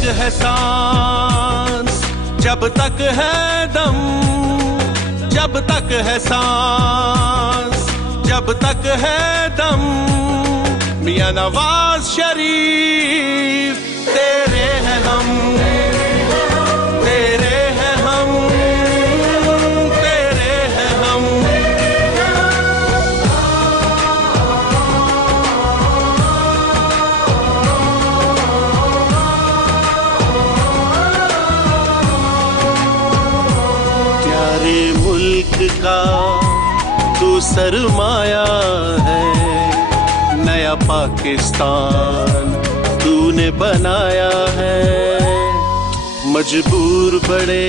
तक है सांस, जब तक है दम, जब तक है सांस, जब तक है दम, मियां नवाज शरीफ तेरे हैं हम, तेरे हैं हम, तेरे हैं हम। प्यारे मुल्क का तू सरमाया है, नया पाकिस्तान तूने बनाया है। मजबूर बड़े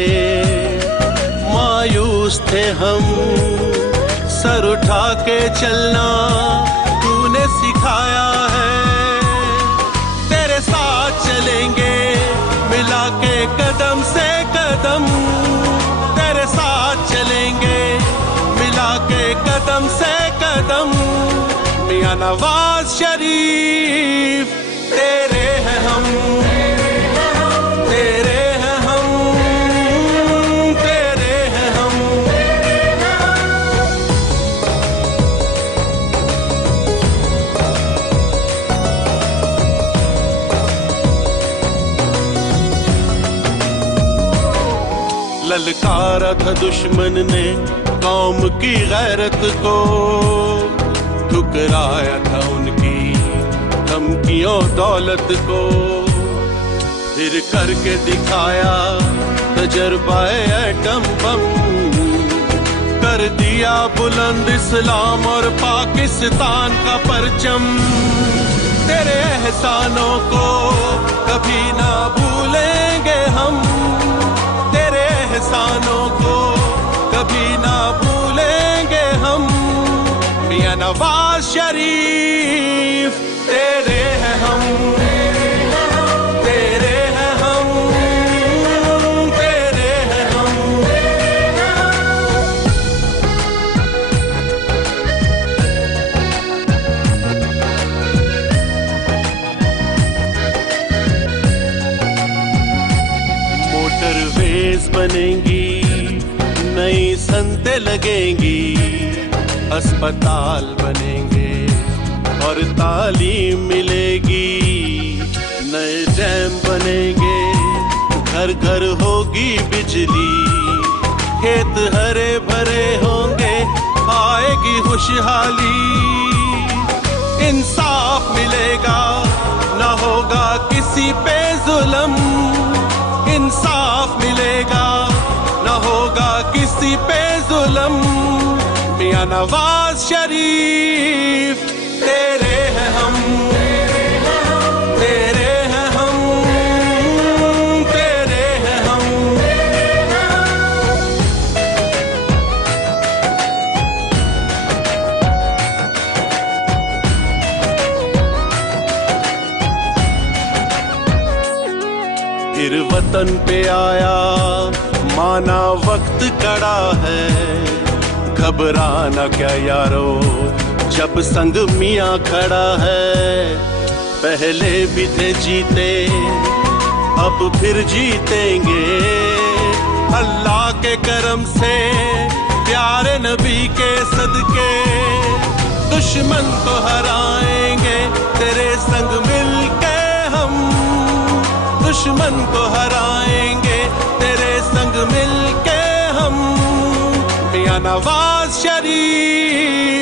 मायूस थे हम, सर उठा के चलना तूने सिखाया है। तेरे साथ चलेंगे मिला के कदम से कदम, तेरे साथ चलेंगे मिला के कदम से कदम, मियां नवाज शरीफ तेरे हैं हम, तेरे हैं हम, तेरे हैं हम। ललकारा था दुश्मन ने कौम की गैरत को, ठुकराया था उनकी धमकियों दौलत को, फिर करके दिखाया तजर्बाए एटम बम, कर दिया बुलंद इस्लाम और पाकिस्तान का परचम। तेरे एहसानों को कभी ना भूलेंगे हम, तेरे एहसानों को कभी ना भूलेंगे हम, मियां नवाज शरीफ तेरे हैं हम, तेरे हैं हम, तेरे हैं हम। मोटरवेज बनेंगी, नई सनतें लगेंगी, अस्पताल बनेंगे और तालीम मिलेगी, नए डैम बनेंगे, घर घर होगी बिजली, खेत हरे भरे होंगे, आएगी खुशहाली। इंसाफ मिलेगा, ना होगा किसी पे जुल्म, इंसाफ मिलेगा, ना होगा किसी पे जुल्म, मियां नवाज शरीफ तेरे हैं हम, तेरे हैं हम, तेरे हैं हम। फिर वतन पे आया माना वक्त कड़ा है, घबराना क्या यारो जब संग मियां खड़ा है। पहले भी थे जीते अब फिर जीतेंगे, अल्लाह के करम से प्यारे नबी के सदके, दुश्मन को हराएंगे तेरे संग मिलके हम, दुश्मन को हराएंगे तेरे संग मिलके हम, मियां नवाज शरीफ